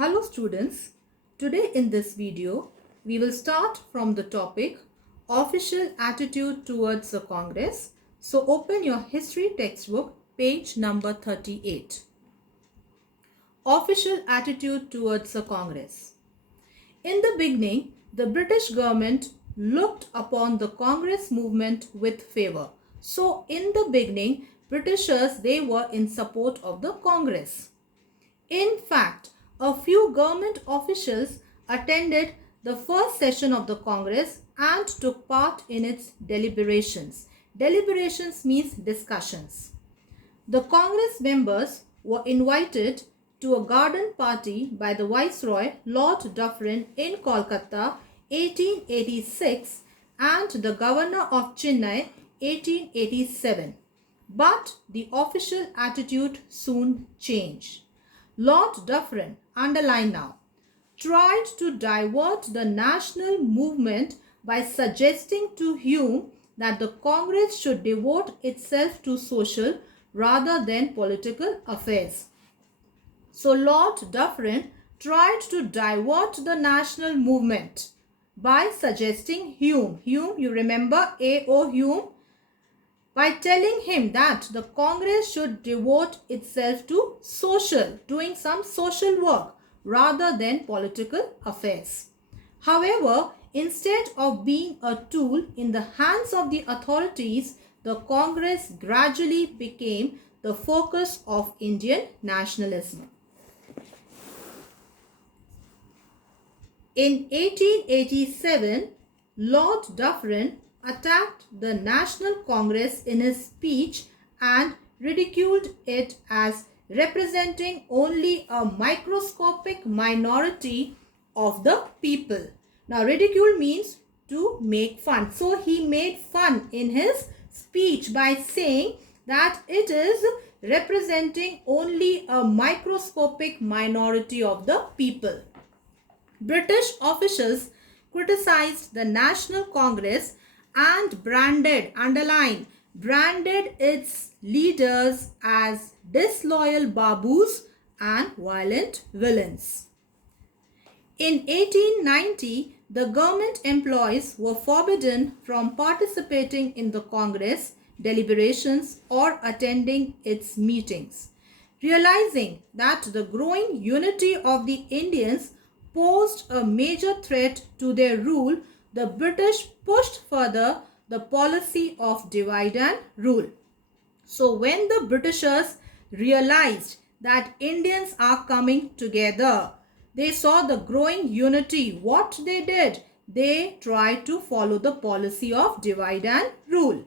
Hello students, today in this video we will start from the topic official attitude towards the Congress. So open your history textbook page number 38. Official attitude towards the Congress. In the beginning, the British government looked upon the Congress movement with favor. So in the beginning, Britishers they were in support of the Congress. In fact, a few government officials attended the first session of the Congress and took part in its deliberations. Deliberations means discussions. The Congress members were invited to a garden party by the Viceroy Lord Dufferin in Kolkata 1886 and the Governor of Chennai 1887. But the official attitude soon changed. Lord Dufferin, underline now, tried to divert the national movement by suggesting to Hume that the Congress should devote itself to social rather than political affairs. So Lord Dufferin tried to divert the national movement by suggesting Hume. Hume, you remember A.O. Hume? By telling him that the Congress should devote itself to doing some social work rather than political affairs. However, instead of being a tool in the hands of the authorities, the Congress gradually became the focus of Indian nationalism. In 1887, Lord Dufferin attacked the National Congress in his speech and ridiculed it as representing only a microscopic minority of the people. Now, ridicule means to make fun. So, he made fun in his speech by saying that it is representing only a microscopic minority of the people. British officials criticized the National Congress and branded its leaders as disloyal babus and violent villains. In 1890, the government employees were forbidden from participating in the Congress deliberations or attending its meetings. Realizing that the growing unity of the Indians posed a major threat to their rule, the British pushed further the policy of divide and rule. So when the Britishers realized that Indians are coming together, they saw the growing unity. What they did? They tried to follow the policy of divide and rule.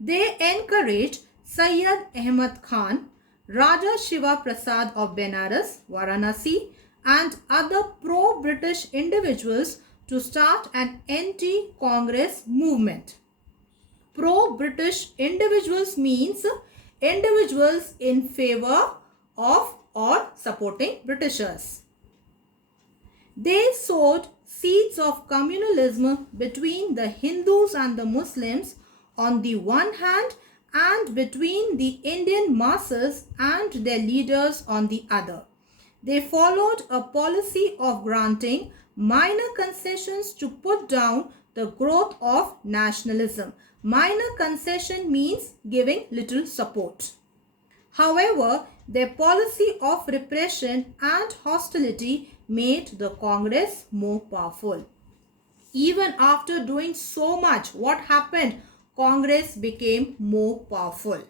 They encouraged Sayyid Ahmad Khan, Raja Shiva Prasad of Benares, Varanasi, and other pro-British individuals to start an anti-Congress movement. Pro-British individuals means individuals in favor of or supporting Britishers. They sowed seeds of communalism between the Hindus and the Muslims on the one hand and between the Indian masses and their leaders on the other. They followed a policy of granting minor concessions to put down the growth of nationalism. Minor concession means giving little support. However, their policy of repression and hostility made the Congress more powerful. Even after doing so much, what happened? Congress became more powerful.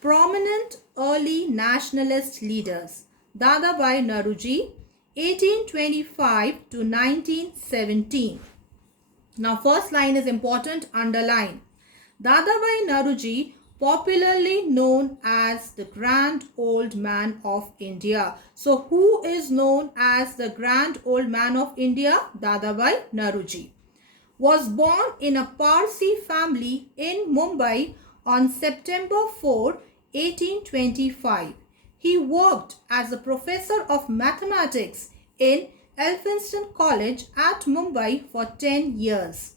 Prominent early nationalist leaders. Dadabhai Naoroji, 1825 to 1917. Now, first line is important, underline. Dadabhai Naoroji, popularly known as the Grand Old Man of India. So, who is known as the Grand Old Man of India? Dadabhai Naoroji. Was born in a Parsi family in Mumbai on September 4, 1825. He worked as a professor of mathematics in Elphinstone College at Mumbai for 10 years.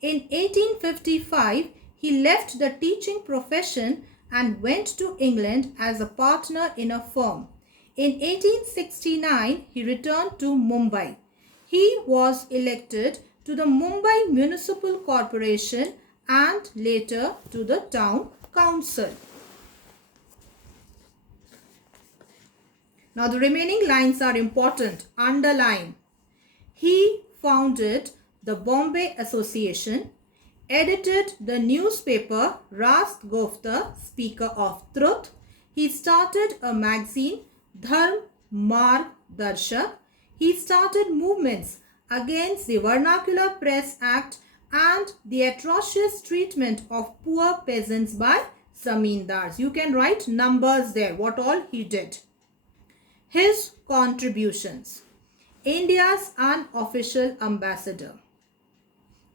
In 1855, he left the teaching profession and went to England as a partner in a firm. In 1869, he returned to Mumbai. He was elected to the Mumbai Municipal Corporation and later to the Town Council. Now the remaining lines are important. Underline. He founded the Bombay Association, edited the newspaper Rast Gofta, Speaker of Truth. He started a magazine, Dharm Marg Darshak. He started movements against the Vernacular Press Act and the atrocious treatment of poor peasants by zamindars. You can write numbers there, what all he did. His contributions. India's unofficial ambassador.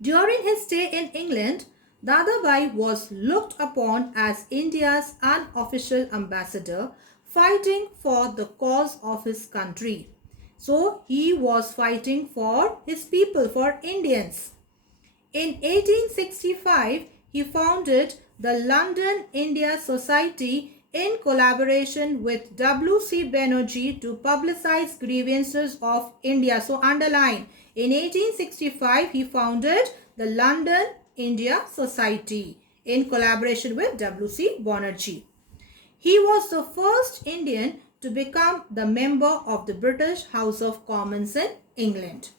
During his stay in England, Dadabhai was looked upon as India's unofficial ambassador, fighting for the cause of his country. So he was fighting for his people, for Indians. In 1865, he founded the London India Society in collaboration with W.C. Banerjee to publicize grievances of India. So underline, in 1865, he founded the London India Society in collaboration with W.C. Banerjee. He was the first Indian to become the member of the British House of Commons in England.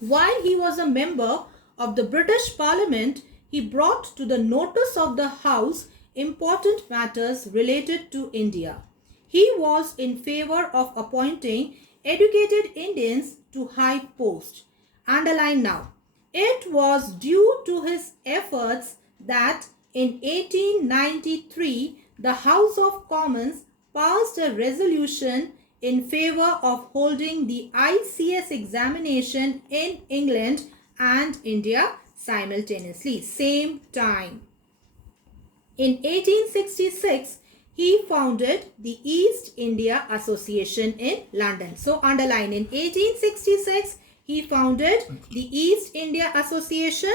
While he was a member of the British Parliament, he brought to the notice of the House important matters related to India. He was in favor of appointing educated Indians to high posts. Underline now. It was due to his efforts that in 1893, the House of Commons passed a resolution in favor of holding the ICS examination in England and India simultaneously, same time. In 1866, he founded the East India Association in London. So underline, in 1866, he founded the East India Association,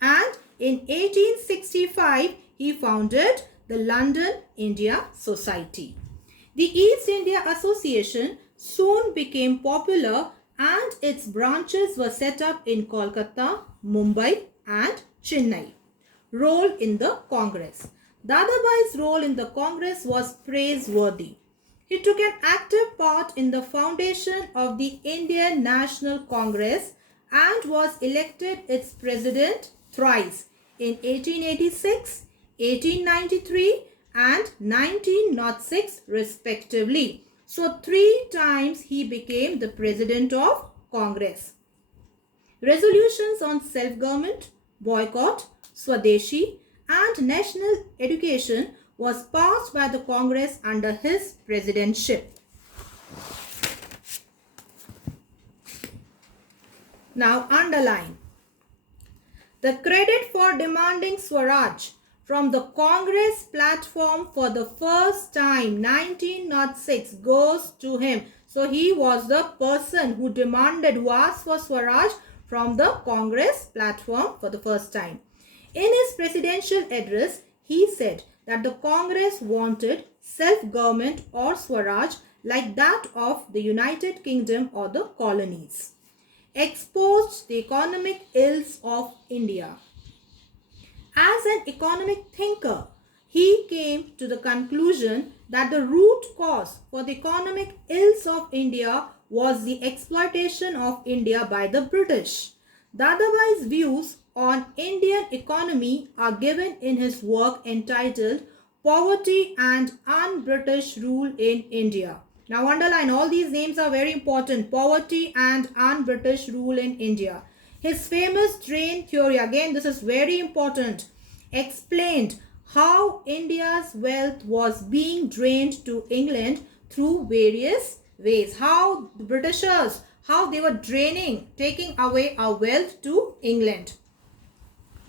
and in 1865, he founded the London India Society. The East India Association soon became popular and its branches were set up in Kolkata, Mumbai and Chennai. Role in the Congress. Dadabhai's role in the Congress was praiseworthy. He took an active part in the foundation of the Indian National Congress and was elected its president thrice, in 1886, 1893 and 1906 respectively. So 3 times he became the president of Congress. Resolutions on self-government, boycott, Swadeshi and national education was passed by the Congress under his presidentship. Now underline. The credit for demanding Swaraj from the Congress platform for the first time, 1906, goes to him. So he was the person who demanded, who asked for Swaraj from the Congress platform for the first time. In his presidential address, he said that the Congress wanted self-government or Swaraj like that of the United Kingdom or the colonies. Exposed the economic ills of India. As an economic thinker, he came to the conclusion that the root cause for the economic ills of India was the exploitation of India by the British. Dadabhai's views on Indian economy are given in his work entitled Poverty and Un-British Rule in India. Now underline, all these names are very important. Poverty and Un-British Rule in India. His famous drain theory, again this is very important, explained how India's wealth was being drained to England through various ways. How the Britishers, how they were draining, taking away our wealth to England.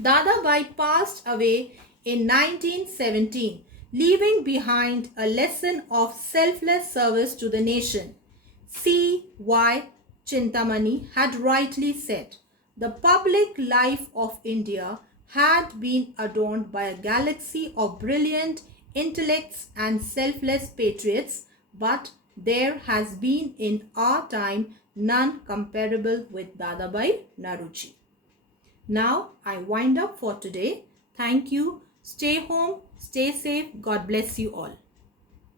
Dadabhai passed away in 1917, leaving behind a lesson of selfless service to the nation. C.Y. Chintamani had rightly said, the public life of India had been adorned by a galaxy of brilliant intellects and selfless patriots, but there has been in our time none comparable with Dadabhai Naoroji. Now I wind up for today. Thank you. Stay home, stay safe. God bless you all.